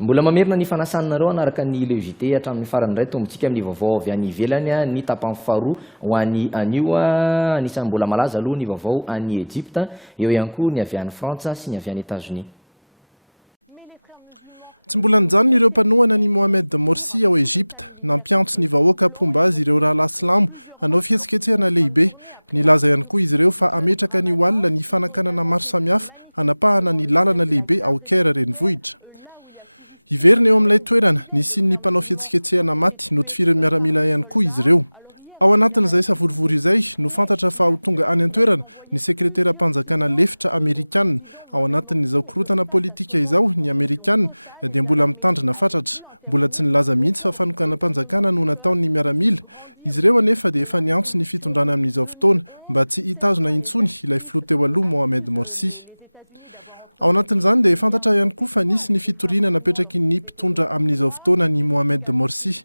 Mbola mamerina ny fanasanareo anaraka ny levité hatramin'ny farany iray tombontsika amin'ny vaovao avy any ivelany ny tapany faharoa ho an'ny anio anisan'ny mbola malaza aloha ny vaovao any Egypte eo ihany koa ny avy any Frantsa sy ny avy any États-Unis. Tsy mbola nijanona ireo mpanohana ny Mohamed Morsi ao Egypte nampiantso ny vahoaka pomba azy ireo raha lasilamo hanao fihetsiketsehana lehibe. Nilaza ihany koa izy ireo fa ametraka ny olona ny fanakanana maro samihafa hanapahana ny lalana lehibe ao Caire renivohitra. Iverina eo amin'ilay toerana nisy ny mpanao fihetsiketsehana maty notifirany miaramila ihany koa izy ireo. Ao anatin'izay savorivory izay no fantatra fa ho tonga any an-toerana ny sekretera-panjakana lefitra Amerikanina. Ao anatin'izao korotana politika izao ny Amerikanina dia mbola mitandrina fatratra. Mbola tsy nilaza mihitsy fa fanokana panjakana no nataony miaramila. Izy ireo anefa dia efa niantso ny fitondrana amin'izao fotoana mba tsy hitazona intsony ilay filoha teo aloha Mohamed Morsi. Ao anatin'izany dia fantatra ihany koa fa nisy ny fitoriana napetraky ny mpitondra amin'izao fotoana ny Mohamed Morsi.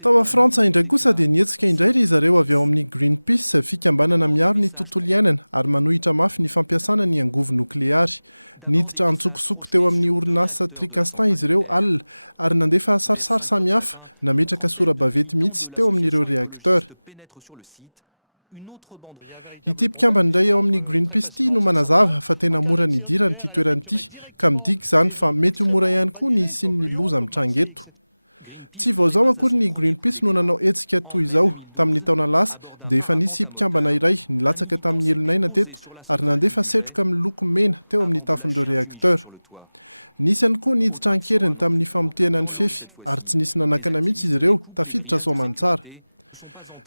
Tao a Frantsa indray kosa dia nietsika indray ry zareo avy ao amin'ny Greenpeace fikambanana miaro ny tontolo iainana ary manohitra mafy ny fampiasana ny angovo nokleary. Niditra antsokosoko teo amin'ny orinasa Tricastin izy ireo alina ary nandefa sarisary samihafa nametraka sora-bavety mihitsy teo amin'ireo reakteur. Ity mpikambana indray ao amin'ny Greenpeace ity no manazava fa tena mora nidirany ity toerana ity ka midika izany fa mety ho mora ihany koa ny isian'ny loza mitranga eto. Tsy vao zao akory ny Greenpeace no nanao hetsika toy izao tamin'ny taona lasa dia efa nisy mpikambana iray nilatsaka tamin'ny Elonaina teto ary nandefa setroka miloko mena teo amin'ny tafon'ireo reakteur. Nisy ihany koa niditra ankeriny tamin'ny famotehana ny fefy ary tsy nisy nanakana mihitsy izy ireo tafiditra soamantsara.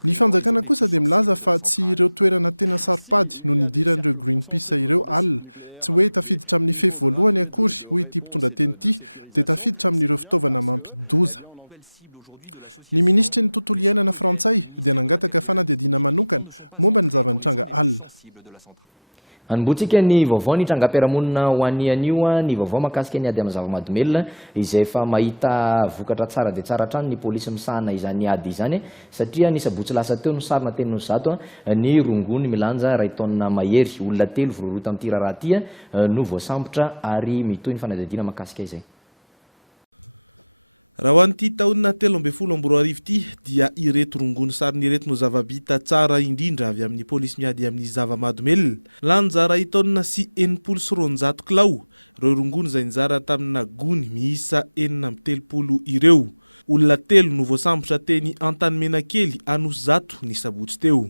Ny fanjakana kosa dia milaza fa tsy ireo toerana tena saropady no nidiran'ireo Greenpeace ireo alina. Tsy hoe tafiditra amin'ny fefy voalohany akory hoy ity mpitondra teny ity dia tafiditra amin'ireo fitaovana mampidoza. Ny ministry ny tontolo iainana frantsay dia nangataka fanadihadiana manokana momba ny zava-nitranga alina. Anbotsika ny vaovao ny trangam-piarahamonina ho an'ny anio ny vaovao mahakasika ny ady amin'ny zava-mahadomelina izay efa mahita vokatra tsara dia tsara hatrany ny polisy misahana izany ady izany satria ny sabotsy lasa teo no sarina teny no zato ny rongony milanja iray taona mahery olona telo vororota amin'ity raharaha ity no voasambotra ary mitohy ny fanadihadiana mahakasika izay. Raha ho an'ity taona 2024 ity dia ireto rongony sariny ireto no zava-bita tsara indrindra avy amin'ny polisy miady amin'ny zava-mahadomelina. Lanjara taona sy 900 kilao ireo rongony izay nizara tamina gony miisa 430 ireo. Olona telo no voasambotra teny Antanimenakely Anosy-Zato ny sabotsy teo.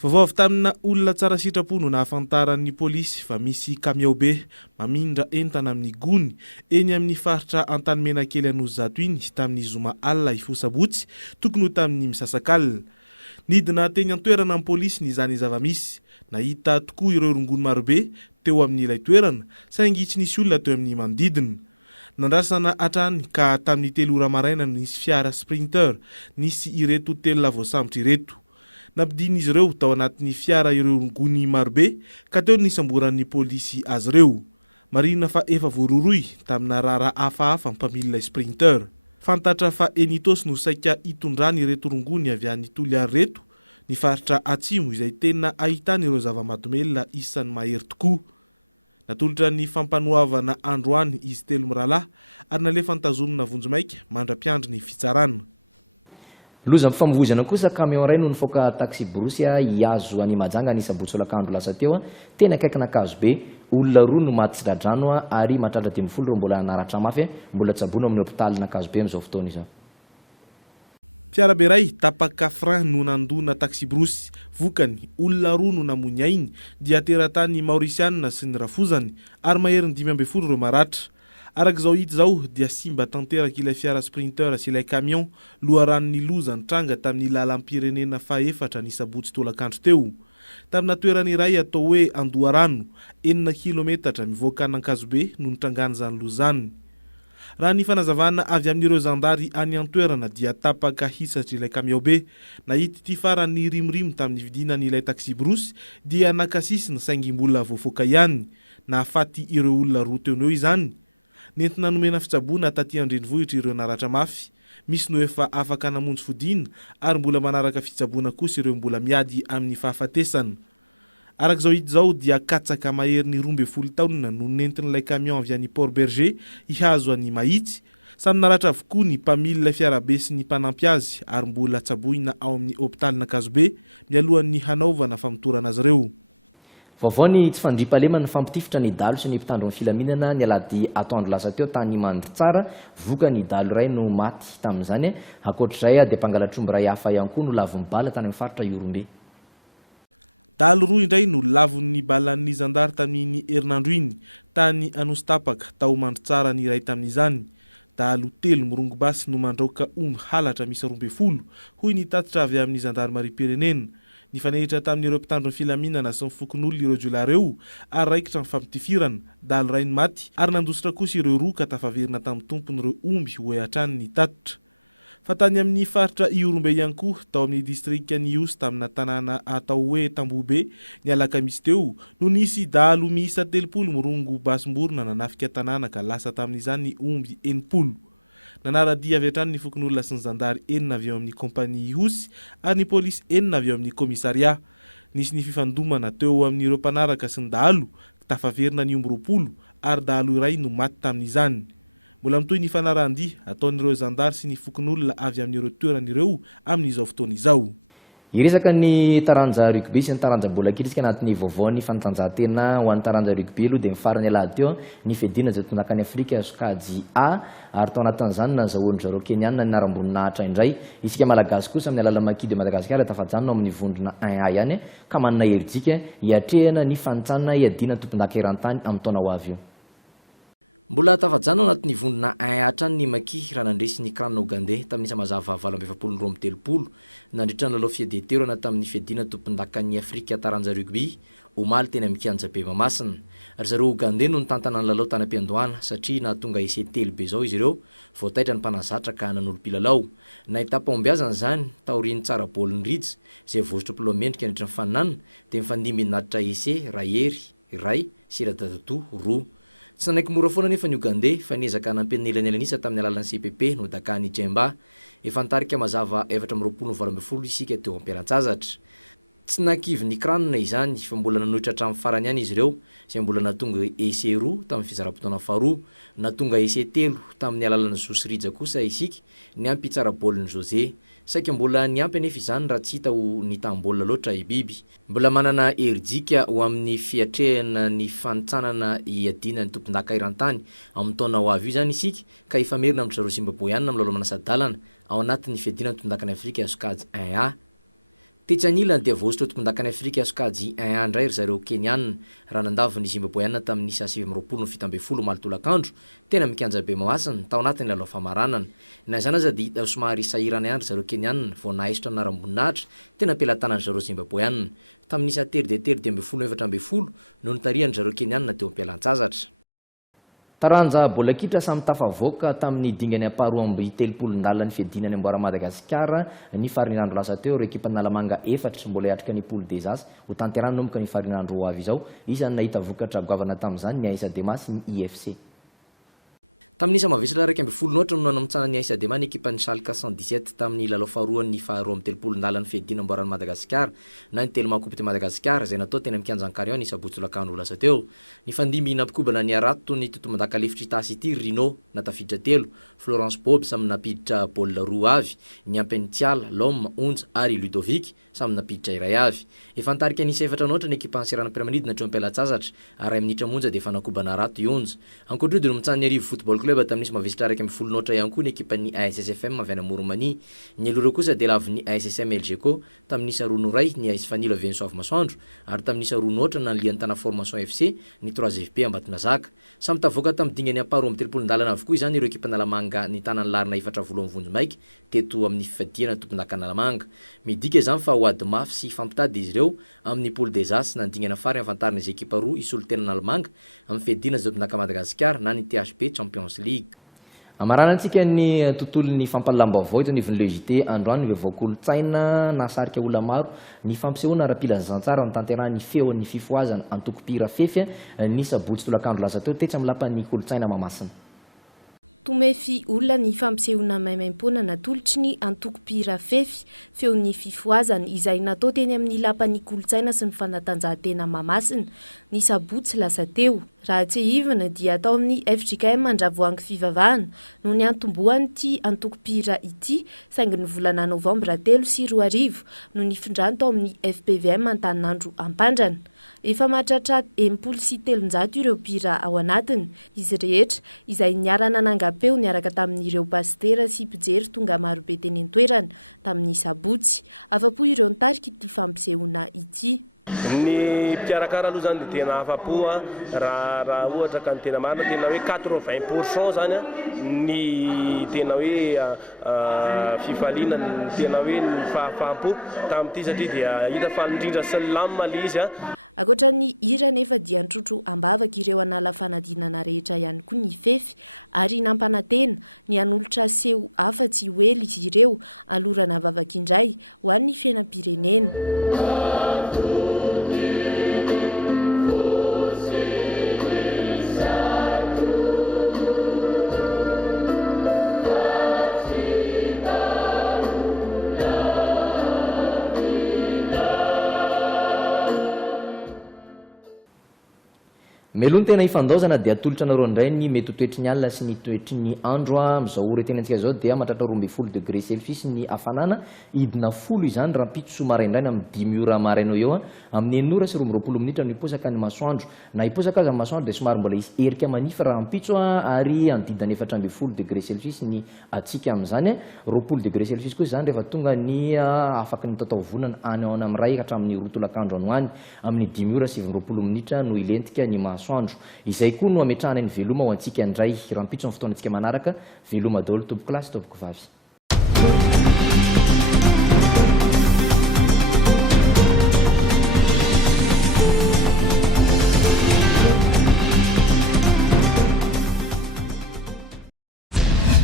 Vaovao avy tamina olona tsara sitrapo no nahafantaran'ny polisy fa misy kamiao be mamindra entana amin'ny gony eny amin'ny faritra Antanimenakely Anosy-Zato iny tamin'ny zoma alina ifo sabotsy tokony ho tamin'ny misasakalina. Nidina teny an-toerana amin'ny polisy n'izany zava-misy. Nahita tokoa ireo rongony marobe teo amin'ilay toerana saingy tsy nisy olona teo amin'ny manodidina. Nandrasana hatrany ka tamin'ny 3 ora maraina nisy fiara sprinter nisy ireto telo voasambotra ireto. Nampidin'izy ireo tao anatin'ny fiara ireo rongony marobe ka teo nisamboran'ny polisy azy ireo. Marina fa efa voaroroy tamina rara hafahafa mpamilina sprinter. Fantatra fa Enitos no saika hitondrany ireto rongony avy any Toliary reto ny faritra atsimo izay tena ahitany ireo zava-mahadomelina isan'ny mahery tokoa. Natolotra ny fampanohavana androany izy telo mirahalahy ary nalefa nitazomina vonjomaika mandra-piandry ny fitsarana. Loza ampifamovoizana kosa camion iray no nifoaka taxi borosy hiazo any Mahajanga ny sabotsy olakandro lasa teo tena akaikina Kazo be. Olona roa no maty sidradrano ary mahatratra 10 reo mbola naratra mafy mbola tsaboina amin'ny hôpitalina Kazo be amin'izao fotoana izao. Fiara be iray tapaka frein no nandona taxi borosy vokany olona roa no namony ainy dia teratany Maorisianina sy ny rafozany ary maheriny 5 reo maratra. Arak'izao hita zao dia simba tanteraka ilay fiara sprinter sy ilay camion loharan'ny loza nitranga tamin'ny lalam-pirenena faefatra ny sabotsy tolakandro teo. Tamina toerana iray atao hoe Andoharano 9 kilometatra mivoaka an'Ankazobe no nitrangana izany lozany. Raha ny fanazavana avy amin'ireo zandary any an-toerana dia tapaka hisatra ilay camion be. Nahita ity farany rimorimo tamin'ny vidinan'ilay taxi borosy dia nakasisina saingy mbola voafoaka ihany. Nahafaty ireo olona roa teo eo izany. Nentina nomena fitsaboana taty andrenivohitra ireo naratra mafy. Misy no efa afaka namonjy fodiana ary mbola manaraka fitsaboana kosa ireo mbola miady amin'ny fahafatesana. Arak'izao hita zao dia katsaka maherin'ny 12 taonina no nentin'ilay camion avy any Port Berger hihazo any Mahitsy. Samy naratra avokoa ny mpamililay fiarabe sy ny mpanampy azy ary mbola tsaboina ao amin'ny hôpitalina Kazobe mialohan'ny hanaovana famotorana azy ireo. Vaovao ny tsy fandriam-pahalema ny fampitifitra ny dalo sy ny mpitandro ny filaminana ny alady atoandro lasa teo tany Mandritsara voka ny dalo iray no maty tamin'izany. Ankoatr'izay dia mpangalatrongo iray hafa ihany koa no lavon'ny bala tany amin'ny faritra Iorombe. Dalo roa indray no lavon'ny balan'ny zandary tamin'ny herinandro iny tany Anositapaka tao Mandritsara ny iray tamin'izany. Dalo telo morongobasy no mandraoka omby halatra misy 12 hoy ny tatitra avy amin'ny zandarmarim-pirenena. Ny fanehitra tamin'ireo mpitandro ny filaminana sy ny fokon'olona ireo jiolareo ary raikitra ny fampitifirana, dalo iray ny maty ary nandositra kosa ireo roa ka tafaverina tamin'ny tompon'ireo omby ho ehatrany ny tatitra. Fa tany amin'ny faritra Iorombe ihany koa tao amin'ny distrika ny Iosy tamina tanàna atao hoe Tambobe ny alakamisy teo no nisy dalo miisa 30 morongo basimborona nanafika tanàna ka lasa tamin'izany ny omby 80. Nanaradia avy hatrany ny fokon'olona sy ny zandary 9 avy eo amin'ny kompania Iosy ary ny polisy 9 avy eo amin'ny komisaria. Nisy ny fifandomana teo amin'ireo mpanaraka sy ny dalo tafaverina ny omby 20 ary dalo iray no maty tamin'izany. Mbola mitoy ny fanarahandia ataon'ireo zandary sy ny fokon'olona avy amin'ireo toeran'ireo amin'izao fotoana izao. Iresaka ny taranja rugby sy ny taranja bola kitra isika anatin'ny vaovaon'ny fanatanjahantena ho an'ny taranja rugby aloha dia mifarany alahady teo ny fiadiana izay tonakany Afrika sokajy A ary tao anatin'izany nazahoan'ny zareo Keniana ny naram-boninahitra indray. Isika malagasy kosa amin'ny alalan'ny Makidy Madagasikara tafajanona amin'ny vondrona 1A ihany ka manana herijika hiatrehana ny fanitsanana hiadiana tompon-daka eran-tany amin'ny taona ho avy io. Mbola tafajanona anatin'ny vondrona 1 hatrany ny Maki raha nandresy ny Crane Ougandais tamin'ny isa mazava 27 nandritra ny lalao fiadeterana tamin'ny fiadiana tompon-dakan'ny Afrika taranja rugby omaly teny amin'ny kianja be Mamasina. Ry zareo Ougandais no nitantana ny lalao tany am-piandohana satria nahatonga ese telo be zao izy ireo voataitra ny mpanazatra ka nanolo-pilalao. Nahita pahombiazana izany taorian'ny tsara baoliny Ridge izay vozotra pilomendrika nandritra ny faninanana dia mifandimby naditra ese rahery iray sy radadatoa roa. Tsy nanaiky mora foana nefa ny Ougandais fa niezaka nampianelan'elanisa tamin'ny alalan'ny CPP no dakany Djemba. Efa nitarika mazava 20 isika teo am-pialatsazatra. Tsy nankivy ny Crane izany fa mbola nanohitra hatramin'ny farany ihany izy ireo izay mbola natonga ese roa tamin'ny fizaram-potoana faharoa, natonga ese telo tamin'ny alalan'ny Zosirija kosa isika ny ampy tsara baoliny José. Saika mbola niampy anefa izany raha tsy hita ho nitam-baolina loatra i biby. Mbola manana herijika ho amin'ny fiatrehana ny fanitsanana hiadiana ny tompon-daka eran-tany amin'ny taona ho avy io izany isika ka ifamerina amin'ny zareo Zimbabweanina amin'ny lalao manasa-dalana ao anatin'ny fiadiana ny tompon-dakan'ny Afrika sokajy 1A. Tetsanilana dia vozotra tompon-dakan'ny Afrika sokajy 1A indray ry zareo Keniana raha nandavo ny Zimbabweanina tamin'ny isa 27 malotolakandro tena mikanja be Mamasina tao anatin'ny lalao famaranana. Na izany aza dia hita somary sahirana ihany ry zareo Keniana vao nahisitra ny naram-boninahitra tena ampelantanan'ny zareo Zimbabweanina. Tamin'ny isa 13 no nitarihan'ny zareo Keniana teo am-pialantsazatra. Taranja bola kitra samy tafavoaka tamin'ny dingany ampaharoa amby 30 ny fiadinany amboara Madagasikara ny farinandro lasa teo ireo ekipa Nalamanga 4 mbola hiatrika ny poule des As ho tanterahany nomboka ny farinandro ho avy izao. Isany nahita vokatra goavana tamin'izany ny AS Adema sy ny IFC. Tamin'ny isa mavesatra 12 noatra no nanamitsana ny AS Adema ny ekipa ny Schalke 117 tamin'ny lalao faharoan'ny faharoa amby 30 ny fiadina amboaran'ny Madagasikara na ny Telma Coupe de Madagasikara izay natao teny amin'ny kianjan-kary ny sabotsy-lakandro lasa teo. Ny fandimby nampikobana ny arato ny totomandaka lefitry tasy ity Rino natafiditra telo, Florence Bob samy napiditra baolina roa avy, ny ampeny Tiala, Lom, Onja ary Ludovic samy napiditra iray avy. Efa nitarika ny isa 4 noatra ny ekipa Serana Premanidina teo am-pialatsazatra ary minitra monja dia efa nakobana arato Onja. Ankoatry dia nomitsana ny Arivo Football Club tamin'ny isa mavesatra 12 noatra ihany koa ny ekipa ny ASSFM avy any Moromania. Ny aloreo kosa dia lavy ny ASSM LGco tamin'ny isa 2-1 ny AS Fanilo avy Soave Masoandro ary tamin'ny isa 2 noatra na lian'ny tana Formation FC ny 3FP Ambatonazaka. Samy tavoaka tamin'ny dingany ampaharoa amby 30 avokoa izany ireo ekipa Nalamanga ny tanany larina 4 vonjy maika teto amin'ny fifadiana tompon-daka Nalamanga. Midika izany fa ho ady mafy sy fampitady izy ireo amin'ny poule des As na dingana fary afantarana izy ekipa roa isolo tena Nalamanga amin'ny fiadiana izay tompon-daka Madagasikara na ny THP Champions League. Amarana antsika ny tontolon'ny fampalalambavao eto anivon'ny JT androany vaovao kolontsaina nasarika olona maro ny fampisehoana ara-pilan'ny zantsara ny tanterahany feon'ny fifoazana antoko-pira fefy ny sabotsy tolakandro lasa teo tetsy amin'ny lapan'ny kolontsaina Mamasina. Tomefy olona ny fampisehoana maimaim-poana natolotry ny antoko-pihira fefy feo ny fifoazana izay natao teny amin'ny lapan'ny kolontsaina sy ny fanatanjahantena Mahamasina ny sabotsy lasa teo. Raha tsy hivana dia atao amin'ny FJKM Mandravoangy fivavahana no ny antombohan'ity antoko-pihira ity saingy ny volana Novambra 3 sy 4 arivo no nifindrany tao amin'ny FPVM Antaninandro Ampandrana. Efa mahatratra 700 ireo mpihira ao anatiny. Izy rehetra izay niarana nangam-peo niaraka tamin'ireo pastera sy mpijery tonga marobe teny an-toerana tamin'ny sabotsy. Afa-po ireo nitarika ity fampisehoana ity. Ny mpiarakara aloha zany dia tena afa-po raha ohatra ka ny tena marina tena hoe 80% zany ny tena hoe fifaliana ny tena hoe ny fahafahampo tamin'ity satria dia hita fa indrindra sy ny lamina le izy Ankoatra ny hira nefa dia nitrotro ambavaka ireo anala fanadinana rehetra ihany koa ny fefy ary nampanantena ny anolotra seho afa-tsy hoely izy ireo alorana vavaka indray ho an'ny fiainam-pirenena. Melony tena ifandaozana dia atolotra nareo indray ny mety toetry ny alina sy ny toetry ny andro amin'izao oretenantsika zao dia mahatratra 12 degré Celsius ny hafanana idina 10 izany raha mpitso maraindraina amin'ny 5 ora maraina eo amin'ny 9 ora sy 20 minitra no hiposaka ny masoandro na hiposaka aza ny masoandro dia somary mbola isy erika manify raha mpitso ary anodidina 14 degré Celsius ny atsika amin'izany 20 degré Celsius koa izany rehefa tonga ny afaka ny tataovonana any ao amin'ny ray hatramin'ny rotolakandro any amin'ny 5 ora sy 20 minitra no ilentika ny masoandro. Izay koa no ametrahana ny veloma ho antsika indray raha mpitso amin'ny fotoanantsika manaraka veloma daholo tompoko lahy sy tompoko vavy.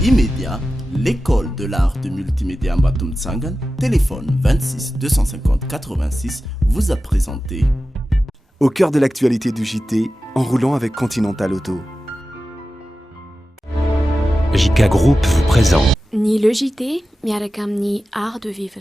Immédiat, l'école de l'art de multimédia Ambatomtsangana, téléphone 26 250 86, vous a présenté. Au cœur de l'actualité du JT, en roulant avec Continental Auto. JK Group vous présente. Ni le JT, miaraka amin'ny art de vivre.